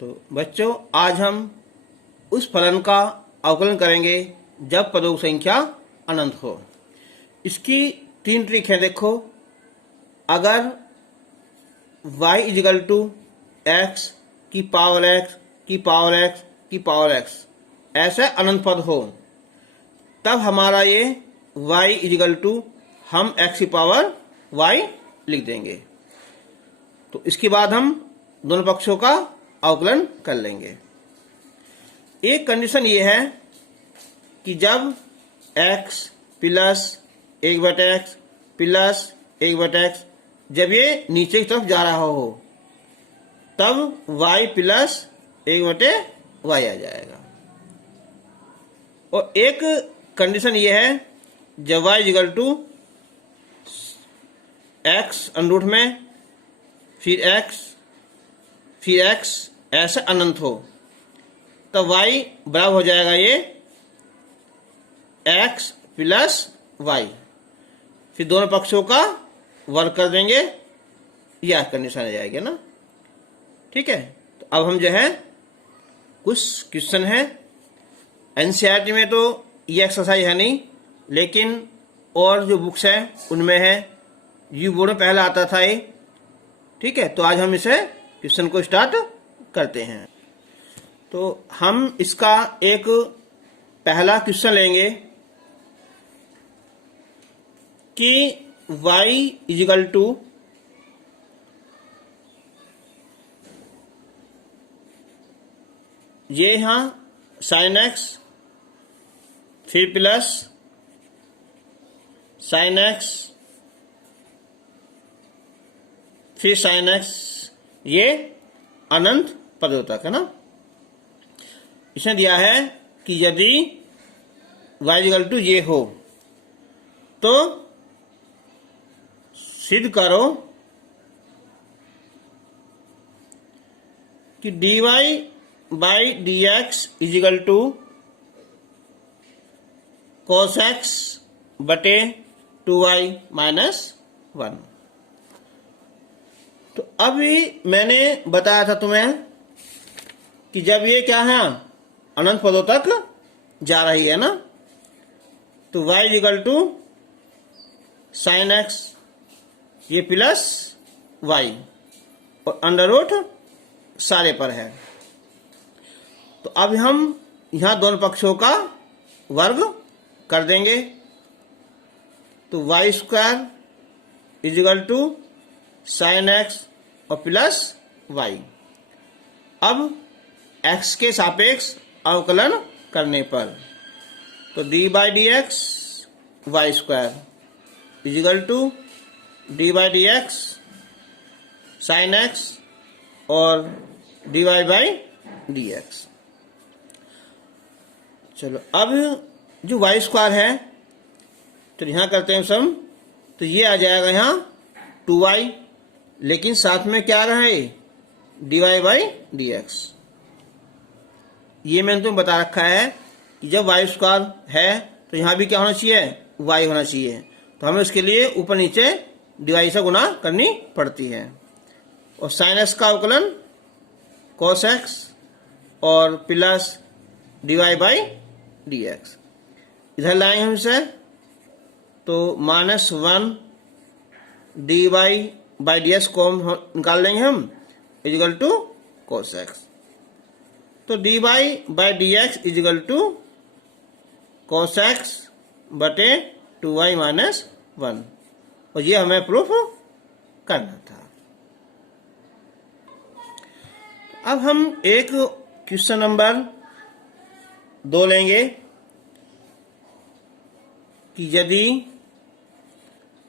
तो बच्चों आज हम उस फलन का अवकलन करेंगे जब पदों की संख्या अनंत हो। इसकी 3 ट्रिक है। देखो, अगर y इजिकल टू एक्स की पावर एक्स की पावर एक्स की पावर एक्स ऐसे अनंत पद हो, तब हमारा ये y इजिकल टू हम x की पावर y लिख देंगे। तो इसके बाद हम दोनों पक्षों का अवकलन कर लेंगे। एक कंडीशन ये है कि जब x plus 1/x plus 1/x जब ये नीचे की तरफ जा रहा हो, तब y प्लस 1/y आ जाएगा। और एक कंडीशन ये है जब y equal to x under root में फिर x ऐसे अनंत हो, तब y बराबर हो जाएगा ये x प्लस y। फिर दोनों पक्षों का वर्ग कर देंगे, यह कंडीशन आ जाएगी ना। ठीक है, तो अब हम जो है कुछ क्वेश्चन है। एनसीईआरटी में तो ये एक्सरसाइज है नहीं, लेकिन और जो बुक्स हैं उनमें है। यू बोर्ड में पहला आता था ये। ठीक है, तो आज हम इसे क्वेश्चन को स्टार्ट करते हैं। तो हम इसका एक पहला क्वेश्चन लेंगे कि y इजिकल टू ये यहां साइन एक्स फिर प्लस साइन एक्स फिर साइन एक्स, ये अनंत पदों तक है ना। इसने दिया है कि यदि y इक्वल टू ये हो तो सिद्ध करो कि dy by d x equal to cos x बटे 2y माइनस 1। तो अभी मैंने बताया था तुम्हें कि जब ये क्या है अनंत पदों तक जा रही है ना, तो y equal to sine x ये प्लस y और अंडर रूट सारे पर है। तो अब हम यहां दोनों पक्षों का वर्ग कर देंगे। तो y square is equal to sine x और प्लस y। अब x के सापेक्ष अवकलन करने पर तो d by d x y square is equal to d by d x sine x और d y by d x. चलो, अब जो y स्क्वायर है तो यहां करते हैं सम, तो ये आ जाएगा यहां 2y, लेकिन साथ में क्या रहे dy बाई डी एक्स। ये मैंने तुम्हें बता रखा है कि जब y स्क्वायर है तो यहां भी क्या होना चाहिए, y होना चाहिए। तो हमें उसके लिए ऊपर नीचे dy से गुना करनी पड़ती है। और साइन एक्स का अवकलन cos x और plus dy by d x. इधर लाएंगे हम इसे, तो -1 dy बाई डी एक्स को निकाल लेंगे हम इजिकल टू cos x। तो dy by d x equal to cos x बटे 2y माइनस 1, और ये हमें प्रूफ करना था। अब हम एक क्वेश्चन नंबर 2 लेंगे कि यदि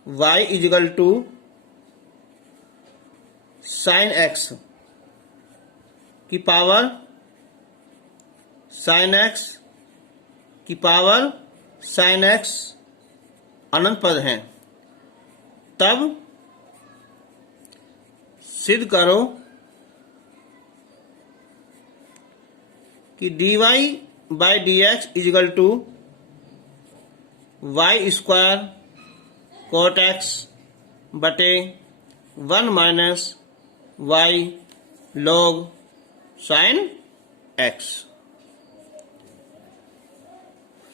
y is equal to sine x की पावर साइन एक्स की पावर साइन एक्स अनंत पद हैं, तब सिद्ध करो कि dy by d x equal to y square cot x बटे 1 minus y log sine x.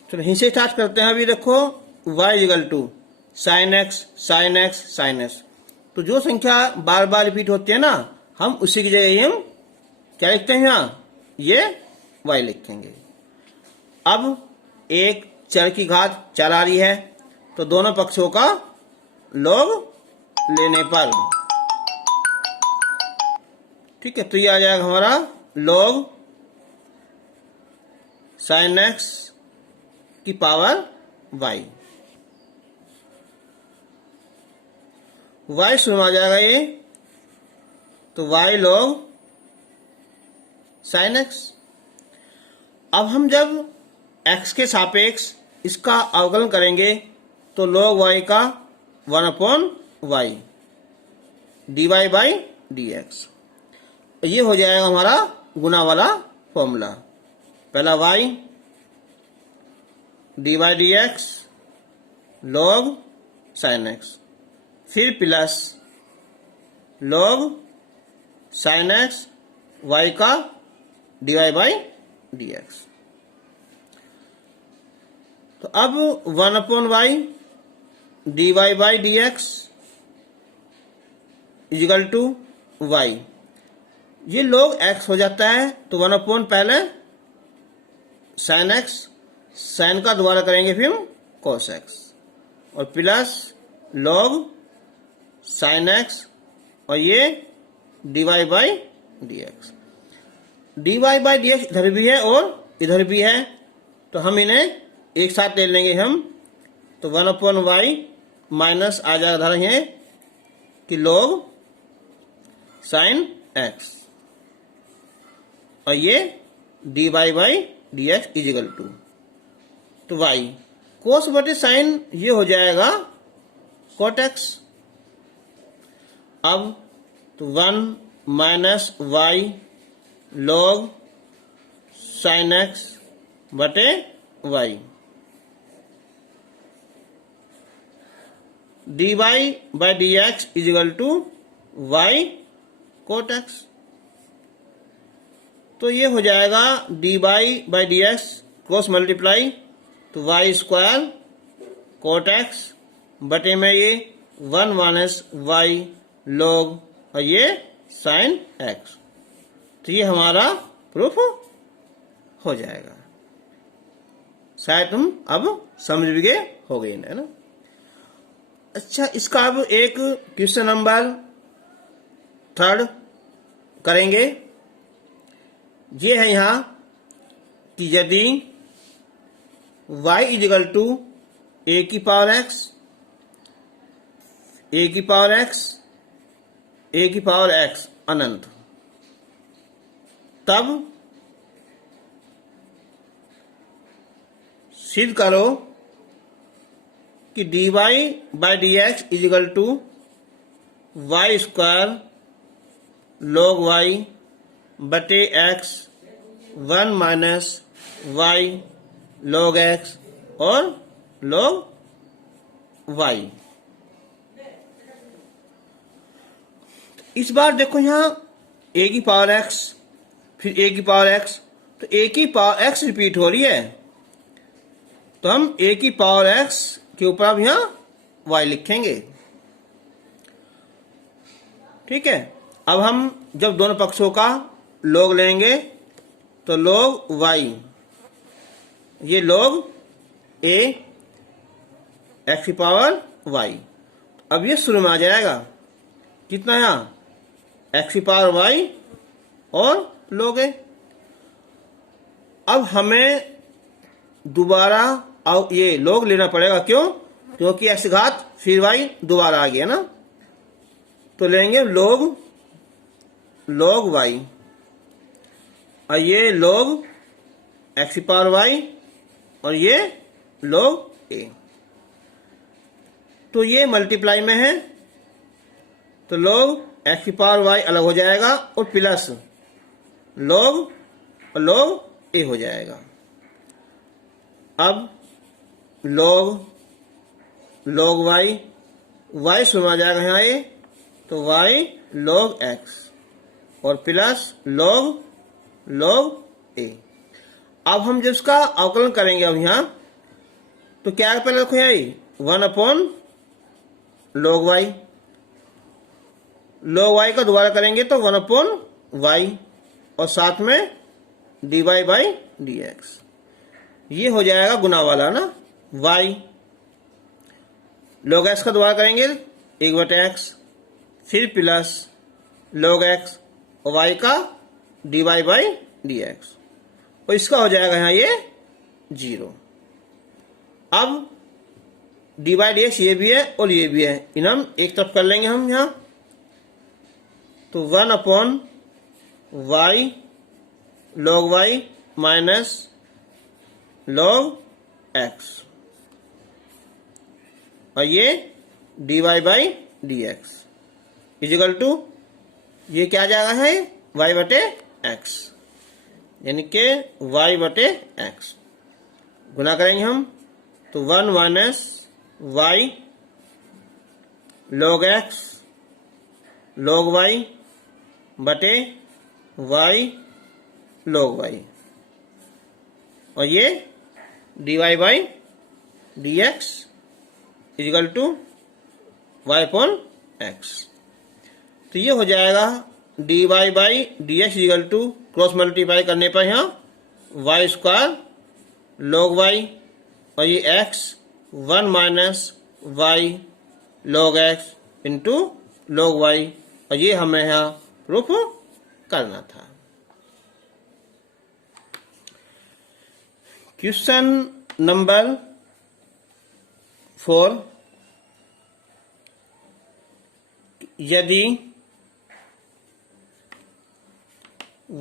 चलो यहीं से स्टार्ट करते हैं। अभी देखो y equal to sine x sine x sine x. तो जो संख्या बार बार रिपीट होती है ना, हम उसी की जगह हम क्या लिखते हैं, यहाँ ये y लिखेंगे। अब एक चर की घात 4 आ रही है, तो दोनों पक्षों का लॉग लेने पर, ठीक है, तो ये आ जाएगा हमारा लॉग साइन एक्स की पावर y। y शुरू में आ जाएगा ये, तो y log साइन एक्स। अब हम जब x के सापेक्ष इसका अवकलन करेंगे तो log y का 1/y dy बाई dx। ये हो जाएगा हमारा गुना वाला फॉर्मूला। पहला y dy by dx log sine x, फिर plus log sine x y का dy बाई dx। तो अब 1/y dy by dx is equal to y। ये log x हो जाता है, तो 1/, पहले साइन एक्स, साइन का दोबारा करेंगे फिर cos x, और प्लस log साइन एक्स और ये dy by dx। dy by dx इधर भी है और इधर भी है, तो हम इन्हें एक साथ ले लेंगे हम। तो 1/y माइनस आ जाएगा धर है कि log साइन एक्स, और ये dy by dx is equal to, तो y कोस बटे साइन ये हो जाएगा cot x। अब तो 1 minus y log sine x बटे y, dy by dx is equal to y cot x। तो ये हो जाएगा dy by dx cross multiply, तो y स्क्वायर cot x बटे में ये 1 माइनस y log और ये साइन x। तो ये हमारा प्रूफ हो जाएगा। शायद तुम अब समझ भी गए हो गए है ना। अच्छा, इसका अब एक क्वेश्चन नंबर 3 करेंगे। ये है यहाँ कि यदि y इजिकल टू a की पावर x, a की पावर x, a की पावर x अनंत, तब सिद्ध करो कि dy by dx is equal to y square log y बटे x 1 minus y log x और log y। इस बार देखो यहाँ a की पावर x, फिर a की पावर x, तो a की पावर x रिपीट हो रही है, तो हम a की पावर x के ऊपर अब यहाँ y लिखेंगे। ठीक है, अब हम जब दोनों पक्षों का log लेंगे तो log y, ये log a x की पावर y, अब ये शुरू में आ जाएगा कितना यहाँ x की पावर y और log a। अब हमें दोबारा ये log लेना पड़ेगा, क्यों? क्योंकि x घात फिर y दोबारा आ गया ना, तो लेंगे log y और ये log x की पावर y और ये log a। तो ये मल्टीप्लाई में है, तो log x की पावर y अलग हो जाएगा और प्लस log और log a हो जाएगा। अब log y शुरू में आ जाएगा यहाँ ये, तो y log x और प्लस log log a। अब हम जब इसका अवकलन करेंगे अब यहाँ, तो क्या पहले रखो यहाँ 1 upon log y। log y का दोबारा करेंगे तो 1 अपॉन y और साथ में dy बाई dx। ये हो जाएगा गुना वाला ना y। log x का दोबारा करेंगे 1/x, फिर प्लस log x और y का dy बाई dx और इसका हो जाएगा यहाँ ये 0। अब dy dx ये भी है और ये भी है, इन हम एक तरफ कर लेंगे हम यहाँ, तो 1 upon y log y minus log x और ये dy by dx is equal to ये क्या आ जाएगा है y बटे x, यानी कि y बटे x गुना करेंगे हम तो 1 minus y log x log y बटे y log y और ये dy by dx is equal to y upon x। तो ये हो जाएगा dy by dx is equal to cross multiply करने पर यहाँ y स्क्वायर log y और ये x 1 minus y log x into log y और ये हमें यहाँ प्रूफ करना था। क्वेश्चन नंबर 4, यदि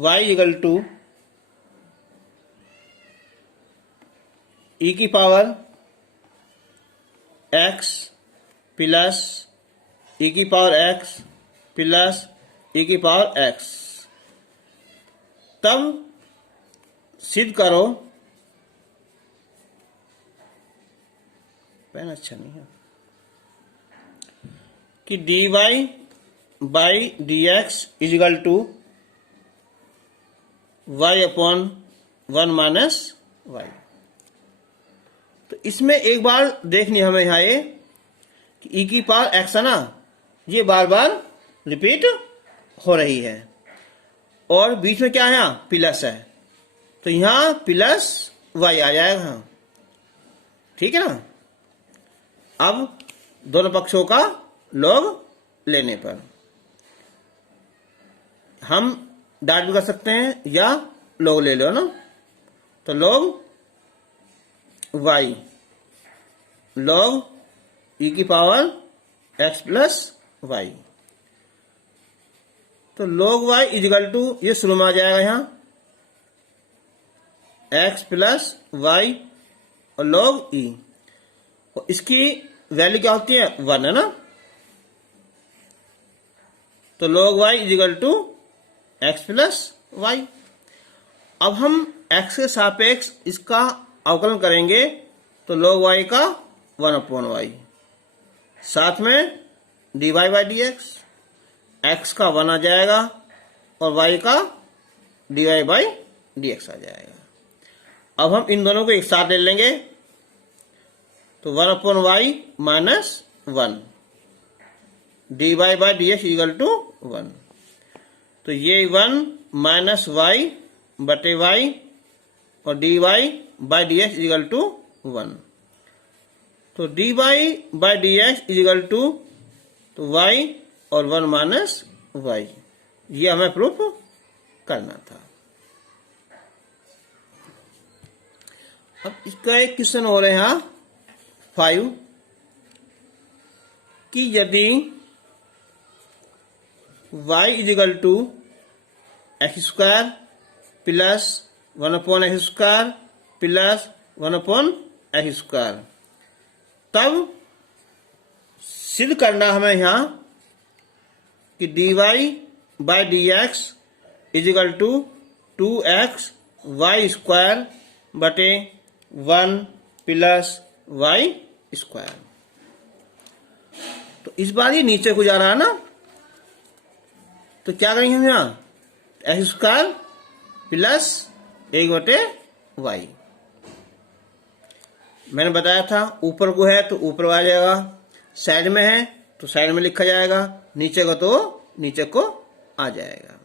y इक्वल टू e की पावर x प्लस e की पावर x प्लस e की पावर x, तब सिद्ध करो, पेन अच्छा नहीं है, कि dy by dx is equal to y upon 1 minus y। तो इसमें एक बार देखनी हमें यहाँ ये कि e की पावर x है ना, ये बार बार रिपीट हो रही है और बीच में क्या है यहाँ प्लस है, तो यहाँ प्लस y आ जाएगा, ठीक है ना। अब दोनों पक्षों का log लेने पर हम डाट भी कर सकते हैं या log ले लो ना, तो log y log e की पावर x प्लस y, तो log y इजिकल टू ये शुरू में आ जाएगा यहाँ x प्लस y और log e और इसकी वैल्यू क्या होती है 1 है ना, तो log y is equal to x plus y। अब हम x के सापेक्ष इसका अवकलन करेंगे तो log y का 1 अपॉन y, साथ में dy बाई dx, x का 1 आ जाएगा और y का dy बाई dx आ जाएगा। अब हम इन दोनों को एक साथ ले लेंगे तो 1 upon y minus 1 dy by dx equal to 1, तो ये 1 माइनस y बटे y और dy by dx equal to 1, तो dy by dx equal to y और 1 माइनस y, ये हमें प्रूफ करना था। अब इसका एक क्वेश्चन हो रहा है यहाँ 5 कि यदि y is equal to x square plus 1 upon x square plus 1 upon x square, तब सिद्ध करना हमें यहाँ कि dy by dx is equal to 2x y square बटे 1 प्लस y स्क्वायर। तो इस बार ये नीचे को जा रहा है ना, तो क्या करेंगे हम यहाँ एक्स स्क्वायर प्लस 1/y। मैंने बताया था ऊपर को है तो ऊपर आ जाएगा, साइड में है तो साइड में लिखा जाएगा, नीचे को तो नीचे को आ जाएगा।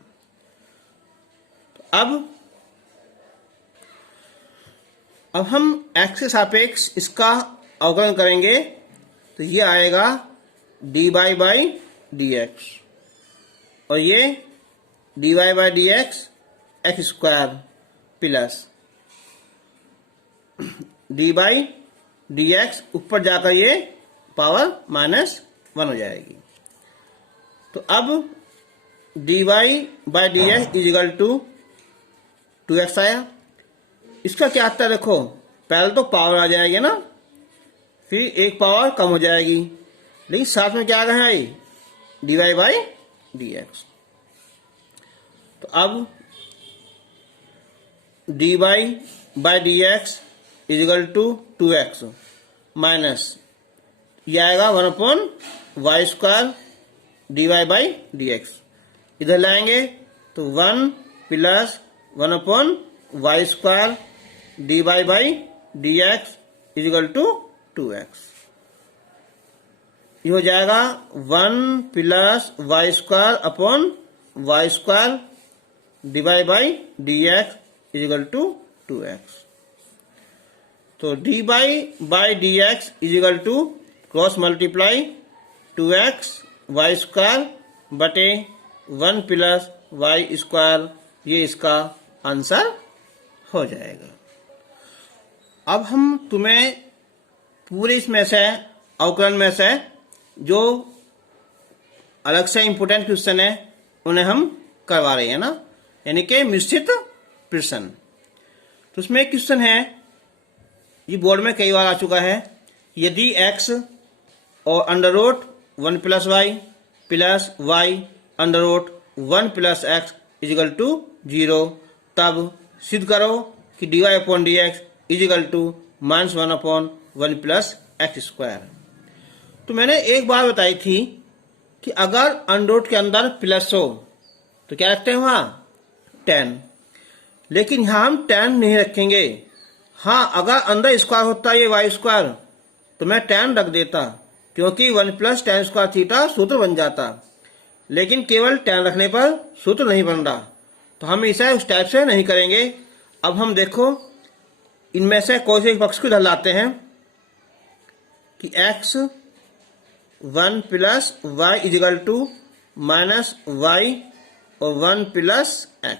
अब हम x के सापेक्ष इसका अवकलन करेंगे तो ये आएगा dy/dx और ये dy/dx x² प्लस dy/dx ऊपर जाकर ये पावर -1 हो जाएगी। तो अब dy/dx इजिकल टू 2x आया। इसका क्या आता है देखो, पहले तो पावर आ जाएगी ना, फिर एक पावर कम हो जाएगी, लेकिन साथ में क्या आ रहा है dy/dx। तो अब dy/dx is equal to 2x minus ये आएगा 1/y² dy/dx। इधर लाएंगे तो 1 plus 1/y² dy/dx is equal to 2x। ये हो जाएगा 1 plus y² dy/dx is equal to 2x। तो dy/dx is equal to cross multiply 2x y² बटे 1 प्लस y², ये इसका आंसर हो जाएगा। अब हम तुम्हें पूरे इसमें से अवकलन में से जो अलग से इंपोर्टेंट क्वेश्चन है उन्हें हम करवा रहे हैं ना, यानी कि मिश्रित प्रश्न। तो उसमें एक क्वेश्चन है, ये बोर्ड में कई बार आ चुका है, यदि x और √1 plus y plus y √1 plus x equal to 0, तब सिद्ध करो कि dy/dx is equal to -1/1 plus x²। तो मैंने एक बात बताई थी कि अगर अंडर के अंदर प्लस हो तो क्या रखते हैं वहां 10, लेकिन यहां हम 10 नहीं रखेंगे। हाँ, अगर अंदर स्क्वायर होता ये y² तो मैं 10 रख देता, क्योंकि 1 प्लस tan² थीटा सूत्र बन जाता, लेकिन केवल 10 रखने पर सूत्र नहीं बन रहा, तो हम इसे उस टाइप से नहीं करेंगे। अब हम देखो इनमें से कोई से एक पक्ष को इधर लाते हैं कि x 1 plus y is equal to -y और 1 प्लस x।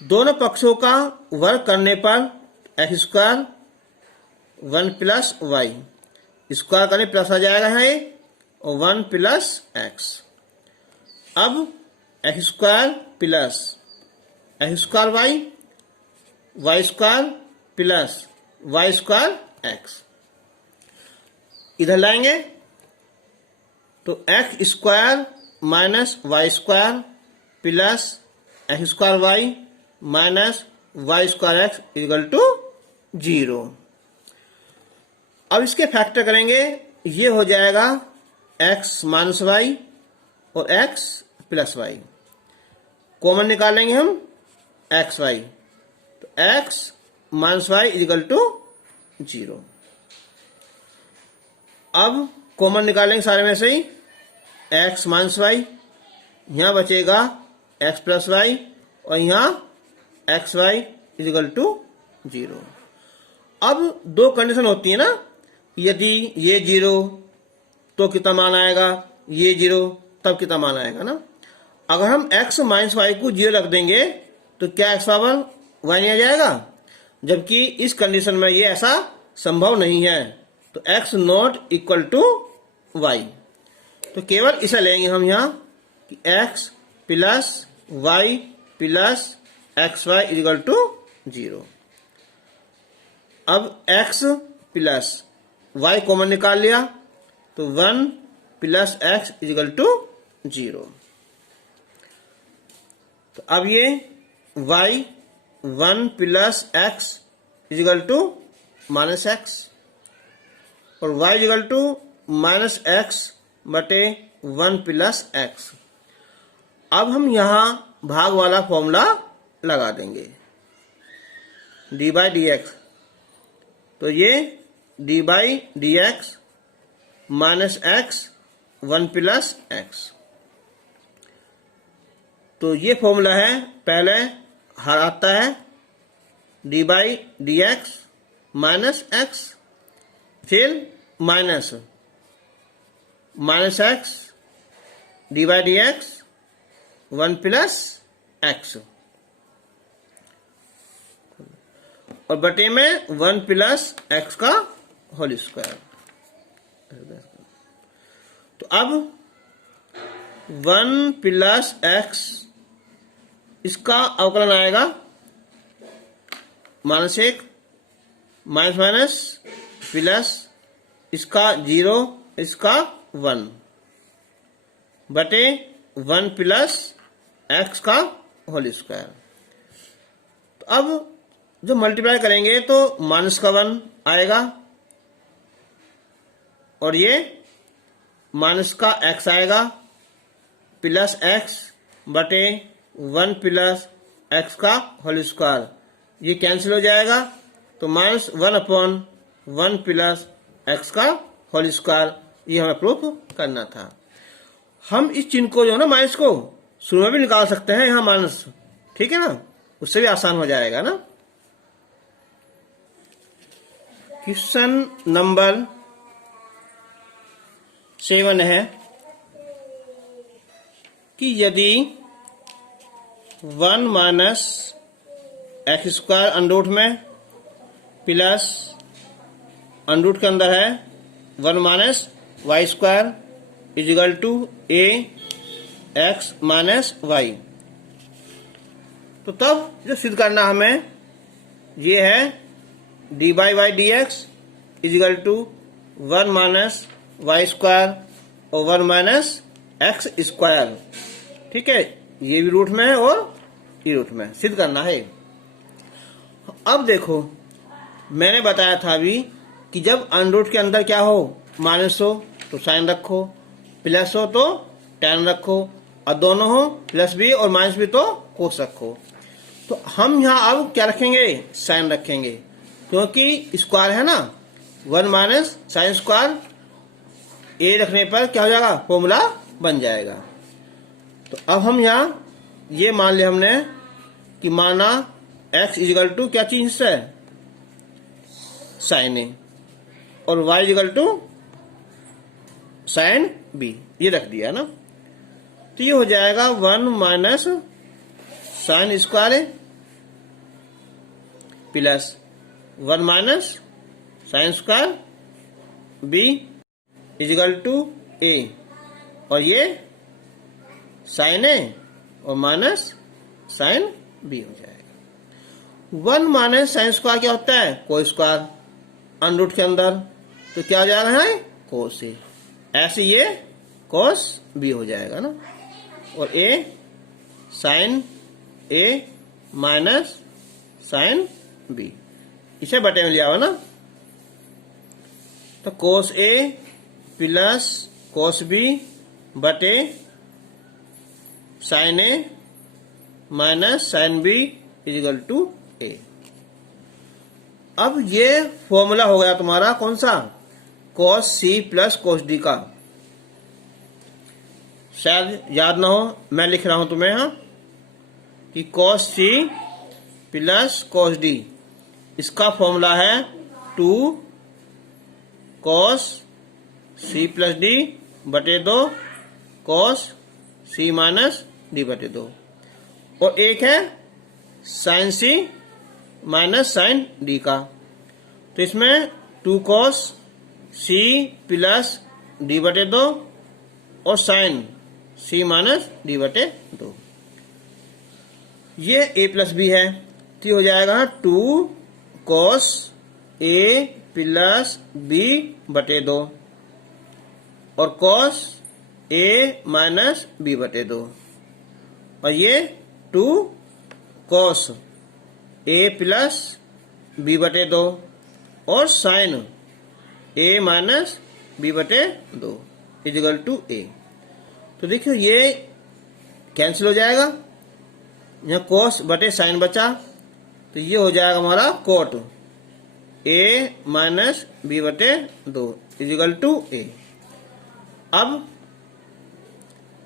दोनों पक्षों का वर्ग करने पर x² 1 प्लस y स्क्वायर करने प्लस आ जाएगा है और 1 प्लस x। अब x² plus x² y² plus y² x इधर लाएंगे तो x² minus y² plus x² minus y² x equal to 0। अब इसके फैक्टर करेंगे, ये हो जाएगा x माइनस y और x प्लस y, कॉमन निकालेंगे हम xy, तो x minus y equal to 0। अब कॉमन निकालेंगे सारे में से ही, x माइनस y, यहां बचेगा x प्लस y और यहां xy इक्वल टू 0। अब दो कंडीशन होती है ना, यदि ये 0 तो कितना मान आएगा, ये 0 तब कितना मान आएगा ना। अगर हम x माइनस y को 0 रख देंगे तो क्या x पावर y नहीं आ जाएगा, जबकि इस कंडीशन में ये ऐसा संभव नहीं है, तो x not equal to y। तो केवल इसे लेंगे हम यहाँ कि x plus y plus xy equal to 0। अब x प्लस y कॉमन निकाल लिया तो 1 प्लस x इक्वल टू 0। तो अब ये y 1 plus x equal to minus x और y equal to minus x बटे 1 प्लस x। अब हम यहां भाग वाला फॉर्मूला लगा देंगे, डी बाई डी एक्स। तो ये d by d x minus x 1 plus x. तो ये फॉर्मूला है, पहले हर आता है d by d x minus x, फिर minus x d by d x 1 plus x, और बटे में 1 प्लस एक्स का होल स्क्वायर। तो अब 1 प्लस एक्स, इसका अवकलन आएगा -1 माइनस माइनस प्लस इसका 0, इसका 1 बटे 1 प्लस एक्स का होल स्क्वायर। तो अब जो मल्टीप्लाई करेंगे तो माइनस का 1 आएगा, और ये माइनस का एक्स आएगा, प्लस एक्स बटे 1 प्लस एक्स का होल स्क्वायर, ये कैंसिल हो जाएगा। तो -1/1 प्लस एक्स का होल स्क्वायर, ये हमें प्रूफ करना था। हम इस चिन्ह को जो है ना, माइनस को शुरू में भी निकाल सकते हैं, यहाँ माइनस, ठीक है ना, उससे भी आसान हो जाएगा ना। क्वेश्चन नंबर 7 है कि यदि 1 माइनस एक्स स्क्वायर अंडरूट में प्लस अंडरूट के अंदर है 1 minus y square is equal to a x minus y, तो तब जो सिद्ध करना हमें ये है d by y d x equal to 1 minus y square और 1 माइनस एक्स स्क्वायर, ठीक है, ये भी रूट में है और ये रूट में, सिद्ध करना है। अब देखो, मैंने बताया था अभी कि जब अंडरूट के अंदर क्या हो, माइनस हो तो साइन रखो, प्लस हो तो टैन रखो, और दोनों हो प्लस भी और माइनस भी तो कोस रखो। तो हम यहाँ अब क्या रखेंगे, साइन रखेंगे, क्योंकि स्क्वायर है ना, 1 माइनस साइन स्क्वायर, ए रखने पर क्या हो जाएगा, फॉर्मूला बन जाएगा। तो अब हम यहाँ ये मान लिया हमने कि माना x इजिकल टू क्या चीज है, साइन ए, और y is equal to sine b, ये रख दिया ना। तो ये हो जाएगा 1 minus sine square a plus 1 minus sine square b is equal to a, और ये साइन ए और माइनस साइन बी हो जाएगा। 1 माइनस साइन स्क्वायर क्या होता है, कोस स्क्वायर अंडरूट के अंदर, तो क्या हो जा रहा है, कोस ए, ऐसे ये कोस बी हो जाएगा ना, और a sine a minus sine b, इसे बटे में लिया हुआ ना। तो cos a plus cos b बटे sine a minus sine b is equal to a. अब ये फॉर्मूला हो गया तुम्हारा कौन सा, कोस सी प्लस कोस डी का। शायद याद ना हो, मैं लिख रहा हूं तुम्हें यहाँ कि कोस सी प्लस कोस डी, इसका फॉर्मूला है 2 कोस सी प्लस डी बटे 2 कोस सी माइनस डी बटे 2, और एक है साइन सी माइनस साइन डी का। तो इसमें 2 कोस सी प्लस डी बटे 2 और साइन सी माइनस डी बटे 2, ये a प्लस बी है, तो हो जाएगा 2 कोस a प्लस बी बटे 2 और कोस a माइनस बी बटे 2, और ये 2 कोस a प्लस बी बटे 2 और साइन a माइनस बी बटे 2 इजिकल टू a। तो देखियो ये कैंसिल हो जाएगा, यहाँ कोस बटे साइन बचा, तो ये हो जाएगा हमारा कोट ए माइनस बी बटे 2 इजिकल टू ए। अब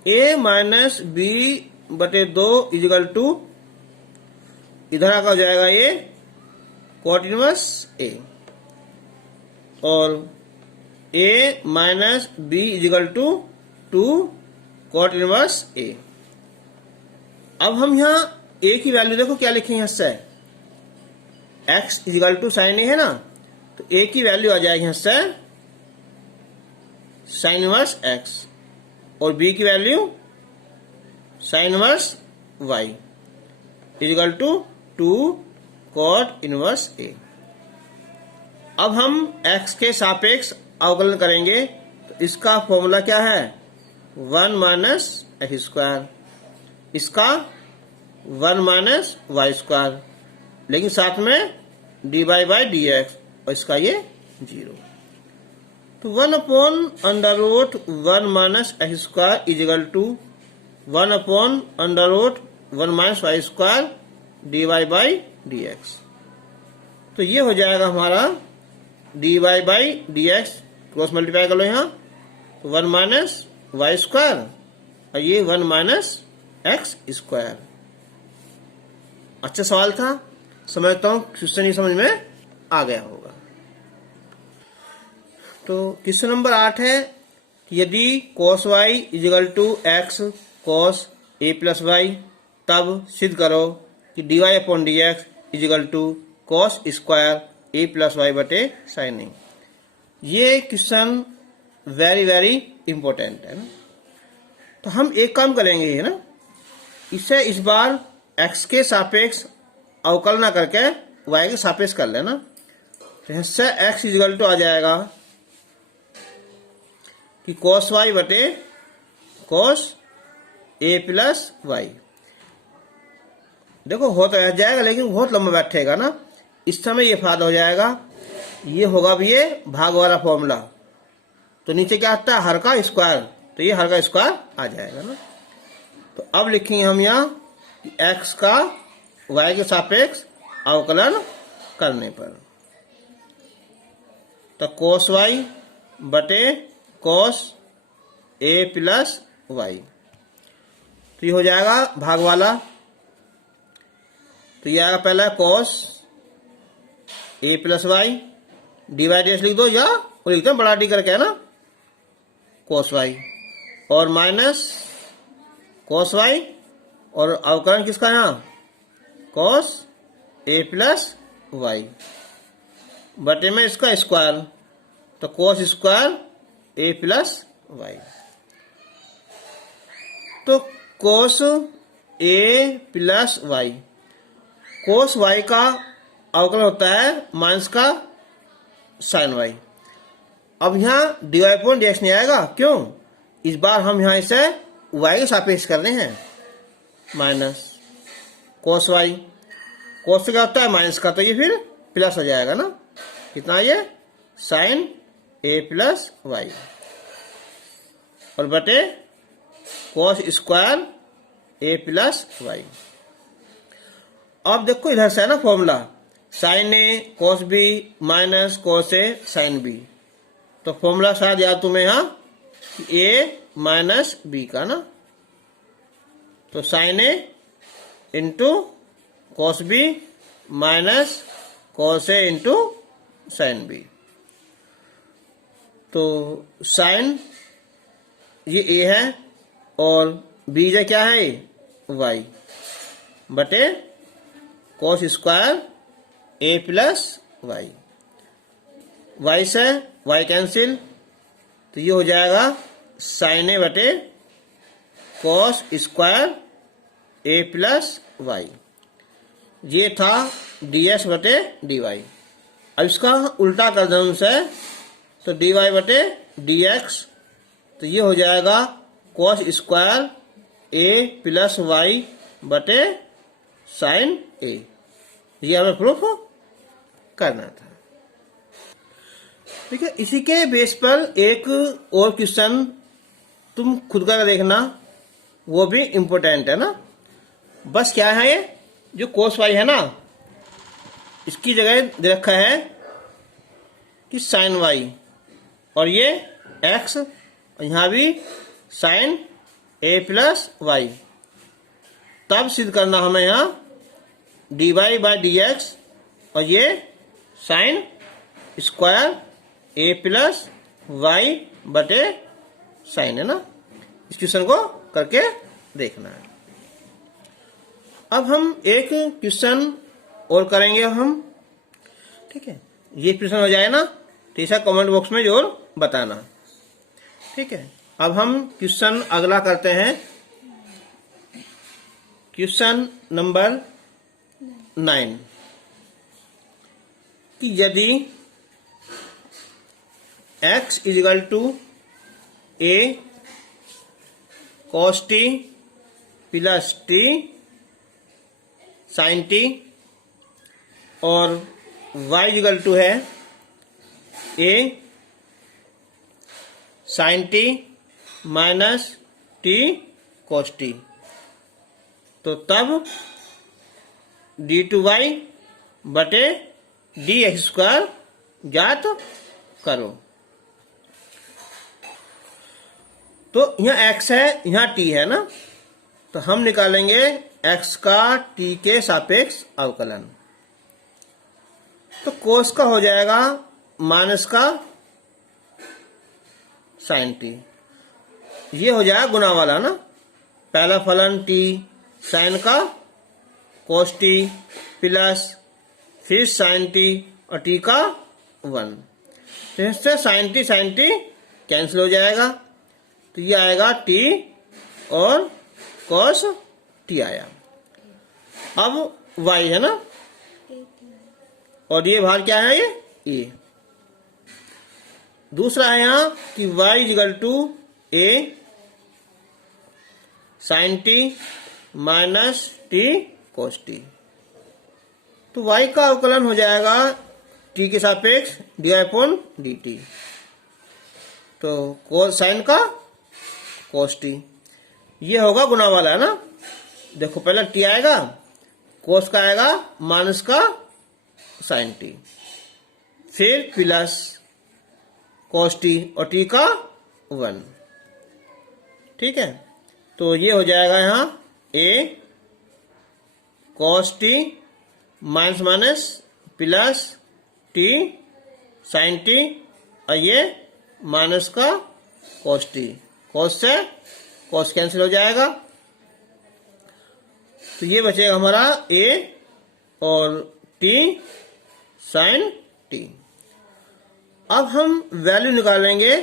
ए माइनस बी बटे 2 इजिकल टू इधर आकर हो जाएगा ए कोट इनवर्स ए, और a minus b is equal to 2 cot inverse a. अब हम यहाँ ए की वैल्यू देखो क्या लिखेंगे, यहाँ से एक्स इजिकल टू साइन ए है ना, तो ए की वैल्यू आ जाएगी यहाँ से साइन इनवर्स एक्स, और बी की value sine inverse y is equal to 2 cot inverse a. अब हम x के सापेक्ष अवकलन करेंगे, तो इसका फॉर्मूला क्या है 1 माइनस एक्स स्क्वायर, इसका 1 माइनस वाई स्क्वायर, लेकिन साथ में dy बाई डी एक्स, और इसका ये 0। तो 1 upon under root 1 minus x square is equal to 1 upon under root 1 minus y square dy by d x. तो ये हो जाएगा हमारा dy by d x, cross multiply कर लो यहाँ, तो 1 माइनस वाई स्क्वायर और ये 1 माइनस एक्स स्क्वायर। अच्छा सवाल था, समझता हूँ क्वेश्चन ही समझ में आ गया होगा। तो क्वेश्चन नंबर 8 है, यदि cos y is equal to x cos a plus y, तब सिद्ध करो कि dy upon d x equal to cos square a plus y बटे साइन ए। ये क्वेश्चन वेरी वेरी इंपॉर्टेंट है ना। तो हम एक काम करेंगे है ना, इसे इस बार x के सापेक्ष अवकलना करके y के सापेक्ष कर लेना, तो इससे x इजिकल टू आ जाएगा कि cos y बटे cos a प्लस वाई। देखो हो तो रह जाएगा लेकिन बहुत लंबा बैठेगा ना, इस समय ये फायदा हो जाएगा, ये होगा भी ये भाग वाला फॉर्मूला, तो नीचे क्या आता है हर का स्क्वायर, तो ये हर का स्क्वायर आ जाएगा ना। तो अब लिखेंगे हम यहाँ x का y के सापेक्ष अवकलन करने पर, तो cos y बटे cos a प्लस वाई, तो ये हो जाएगा भाग वाला, तो ये आएगा पहला cos a plus y, divide लिख दो या वो लिखते हैं बड़ा डी करके है ना cos y, और माइनस cos y, और अवकलन किसका यहाँ cos a प्लस वाई बटे में इसका स्क्वायर, तो cos square a plus y. तो cos a plus y, cos y का अवकलन होता है माइनस का साइन y। अब यहाँ dy अपॉन dx नहीं आएगा, क्यों? इस बार हम यहाँ इसे y के सापेक्ष कर रहे हैं, माइनस cos y, cos से क्या होता है माइनस का, तो ये फिर प्लस हो जाएगा ना, कितना ये साइन a प्लस वाई, और बटे cos square a plus y. अब देखो इधर से है ना formula sine a cos b minus cos a sine b, तो फॉर्मूला शायद याद तुम्हें यहाँ a माइनस b का ना, तो sine a into cos b minus cos a into sine b। तो साइन ये a है और b जो क्या है y, बटे cos square a plus y, y से y कैंसिल, तो ये हो जाएगा साइन ए बटे cos square a plus y, ये था ds बटे dy। अब इसका उल्टा कर दें उनसे, तो dy बटे dx, तो ये हो जाएगा cos square a plus y बटे साइन a। ये हमें प्रूफ करना था। ठीक है, इसी के बेस पर एक और क्वेश्चन तुम खुद का देखना, वो भी इम्पोर्टेंट है ना। बस क्या है, ये जो कोस वाई है ना, इसकी जगह दे रखा है कि साइन वाई, और ये एक्स, और यहाँ भी साइन ए प्लस वाई। तब सिद्ध करना हमें यहाँ d y by d x, और ये sine square a plus y बटे साइन, है ना। इस क्वेश्चन को करके देखना है। अब हम एक क्वेश्चन और करेंगे हम, ठीक है। ये क्वेश्चन हो जाए ना तो ऐसा कमेंट बॉक्स में जरूर बताना, ठीक है। अब हम क्वेश्चन अगला करते हैं, क्वेश्चन नंबर 9, कि यदि x equal to a cos t plus t sin t और y इजिकल टू है a sin t minus t cos t, तो तब डी टू वाई बटे डी एक्स स्क्वायर ज्ञात करो। तो यहाँ x है, यहाँ t है ना, तो हम निकालेंगे x का t के सापेक्ष अवकलन। तो कोस का हो जाएगा माइनस का साइन t, ये हो जाएगा गुना वाला ना। पहला फलन t साइन का कोस t प्लस फिर साइन t और t का 1, तो इससे साइन t कैंसिल हो जाएगा, तो ये आएगा t और cos t आया। अब y है ना, और ये बाहर क्या है, ये a। दूसरा है यहाँ कि y equal to a sine t minus t cos t, तो y का अवकलन हो जाएगा t के सापेक्ष dy अपॉन dt, तो साइन का cos t, ये होगा गुना वाला, है ना। देखो पहले t आएगा, cos का आएगा माइनस का साइन t, फिर प्लस cos t और t का 1, ठीक है। तो ये हो जाएगा यहाँ a cos t minus minus plus t sine t, और ये माइनस का cos t, cos से cos कैंसिल हो जाएगा, तो ये बचेगा हमारा a और t साइन t। अब हम वैल्यू निकालेंगे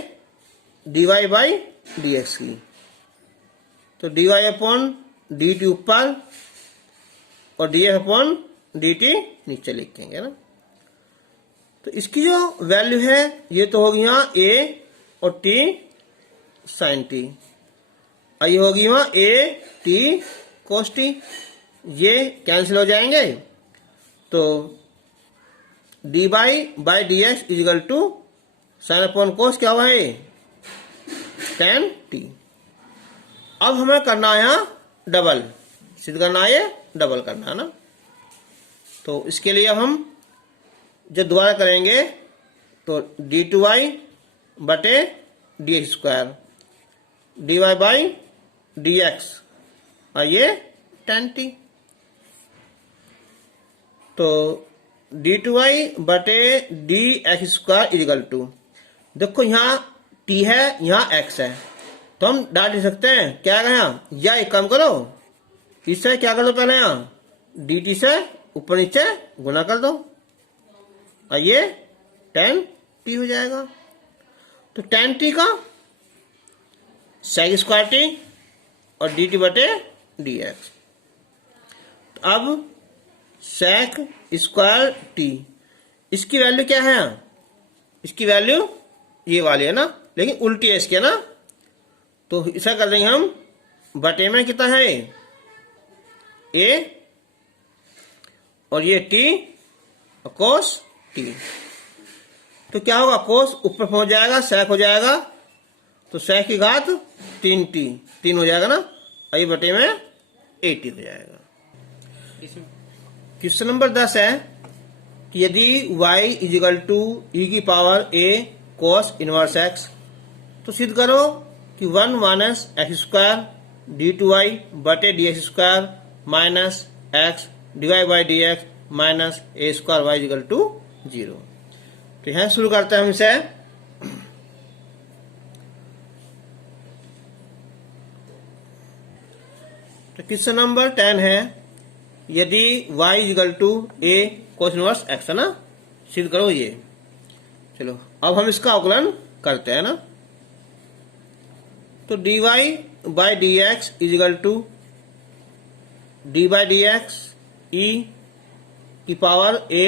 dy बाई डी एक्स की, तो dy अपॉन डी टी ऊपर और df अपॉन dt नीचे लिखेंगे ना। तो इसकी जो वैल्यू है ये तो होगी यहाँ a और t साइन t, और ये होगी वहाँ a t cos t, ये कैंसिल हो जाएंगे, तो dy by d x equal to sine upon cos क्या हुआ है, tan t। अब हमें करना है यहाँ डबल, सिद्ध करना है, ये डबल करना है ना। तो इसके लिए हम जब दोबारा करेंगे तो डी टू वाई बटे d x square, d y by d x, और ये tan t, तो डी टू वाई बटे d x square is equal to, देखो यहाँ t है, यहाँ x है, तो हम डाल दे सकते हैं, क्या है यहाँ, या एक काम करो, इससे क्या कर दो, पहले यहाँ डी टी से ऊपर नीचे गुना कर दो, और ये tan t हो जाएगा। तो tan t का सेक स्क्वायर t और डी टी बटे डी एक्स। अब सेक स्क्वायर t, इसकी वैल्यू क्या है, इसकी वैल्यू ये वाली है ना, लेकिन उल्टी है इसके ना, तो ऐसा कर देंगे हम, बटे में कितना है a और ये t और cos t, तो क्या होगा, cos ऊपर पहुंच जाएगा, sec हो जाएगा, तो sec की घात 3t, 3 हो जाएगा ना, आई बटे में 80 हो जाएगा। क्वेश्चन नंबर 10 है कि यदि y is equal to e की power a cos inverse x, तो सिद्ध करो कि 1 minus x square d two y बटे d x square minus x divide by d x minus a square y equal to 0। तो यहां शुरू करते हैं हम इसे। तो क्वेश्चन नंबर 10 है यदि y equal to a cos inverse x है ना, सिद्ध करो ये। चलो अब हम इसका अवकलन करते हैं ना। तो dy by d x is equal to d by d x e की power a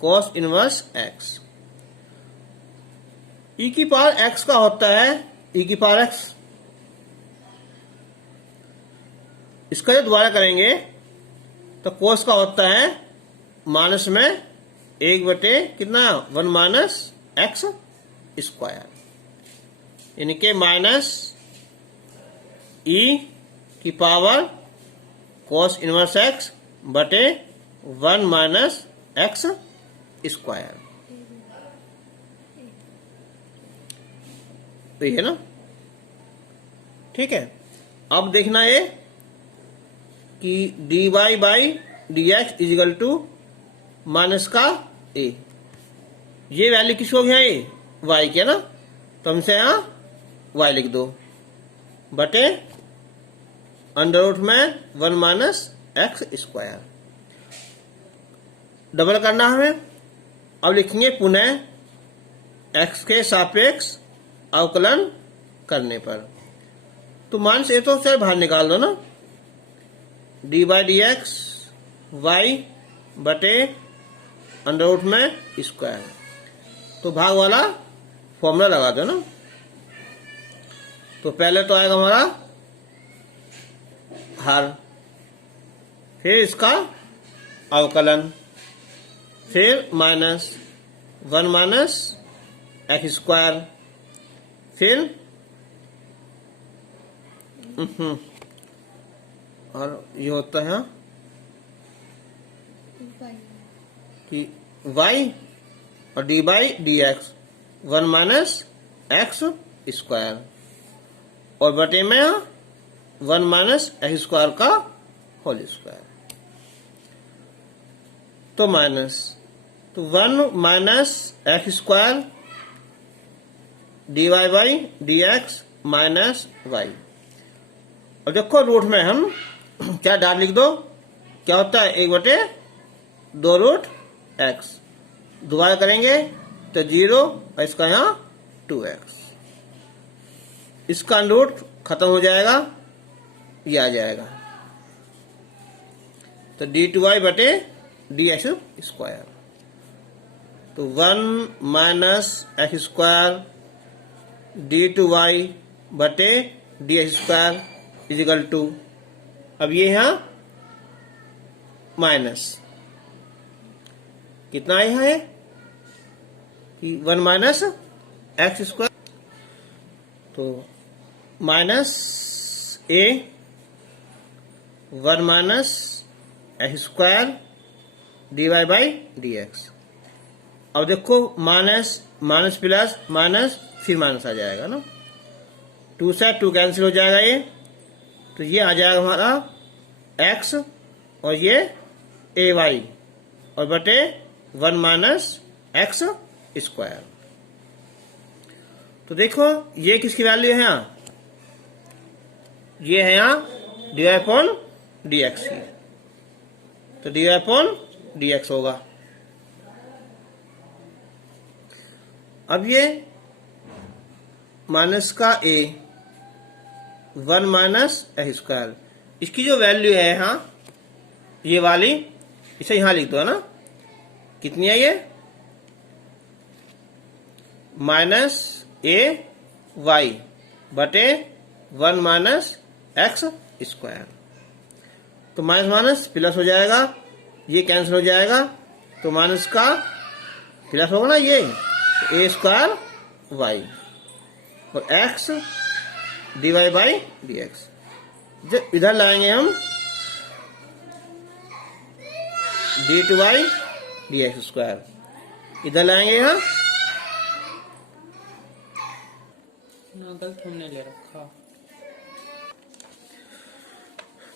cos inverse x। e की पावर x का होता है e की पावर x। इसका जो दोबारा करेंगे तो कोस का होता है माइनस में 1 बटे कितना 1 माइनस एक्स स्क्वायर, यानी कि माइनस ई की पावर कोस इनवर्स एक्स बटे 1 माइनस एक्स स्क्वायर। तो ये ना ठीक है। अब देखना ये कि d y by d x is equal to minus का ए, ये वैल्यू किस हो गया ये वाई के ना, तो हमसे यहां वाई लिख दो बटे अंडर रूट में 1 माइनस एक्स स्क्वायर। डबल करना हमें। अब लिखेंगे पुनः एक्स के सापेक्ष अवकलन करने पर। तो माइनस ए तो से बाहर निकाल दो ना, d by d x y बटे अंडर रूट में स्क्वायर। तो भाग वाला फॉर्मूला लगा दो ना। तो पहले तो आएगा हमारा हर, फिर इसका अवकलन, फिर माइनस 1 माइनस एक्स स्क्वायर, फिर और ये होता है कि y और d by d x 1 minus x square और बटे में 1 माइनस एक्स स्क्वायर का होल स्क्वायर। तो माइनस, तो 1 minus x square d y by d x minus y. और देखो रूट में हम क्या डाल लिख दो, क्या होता है 1 बटे 2 रूट एक्स। दोबारा करेंगे तो 0 और इसका यहां 2x। इसका रूट खत्म हो जाएगा, ये आ जाएगा। तो डी टू वाई बटे डी एक्स स्क्वायर। तो 1 minus x square d two y बटे d x square is equal to, अब ये यहां माइनस कितना यहां है कि 1 माइनस एक्स स्क्वायर। तो minus a 1 minus x square d y by d x. अब देखो माइनस माइनस प्लस माइनस फिर माइनस आ जाएगा ना, 2 से 2 कैंसिल हो जाएगा ये। तो ये आ जाएगा हमारा x और ये ए वाई और बटे 1 माइनस एक्स स्क्वायर। तो देखो ये किसकी वैल्यू है यहां, ये है यहां d y upon d x की। तो d y upon d x होगा। अब ये माइनस का ए 1 माइनस एक्स स्क्वायर, इसकी जो वैल्यू है यहां ये वाली, इसे यहां लिख दो है ना, कितनी है ये माइनस ए वाई बटे 1 माइनस एक्स स्क्वायर। तो माइनस माइनस प्लस हो जाएगा, ये कैंसिल हो जाएगा। तो माइनस का प्लस होगा ना ये, तो ए स्क्वायर वाई और x d y by d x. जब इधर लाएंगे हम d2y dx स्क्वायर। इधर लाएंगे यहाँ, गलत हमने ले रखा।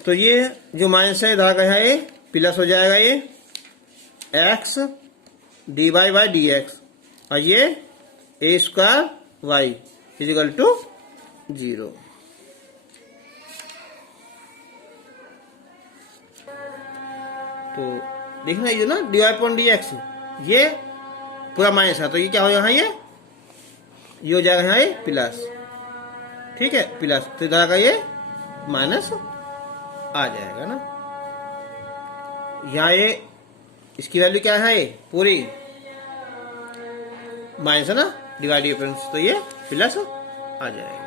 तो ये जो माइनस है इधर का है ये प्लस हो जाएगा, ये x dy by d x, और ये a square y is equal to 0। तो देखना ये ना dy अपॉन डी एक्स, ये पूरा माइनस है, तो ये क्या हो यहाँ, ये हो जाएगा यहाँ ये प्लस, ठीक है प्लस, तो इधर का ये माइनस आ जाएगा ना। यहाँ ये इसकी वैल्यू क्या है, ये पूरी माइनस है ना, डिवाइड डिफरेंस, तो ये प्लस आ जाएगा।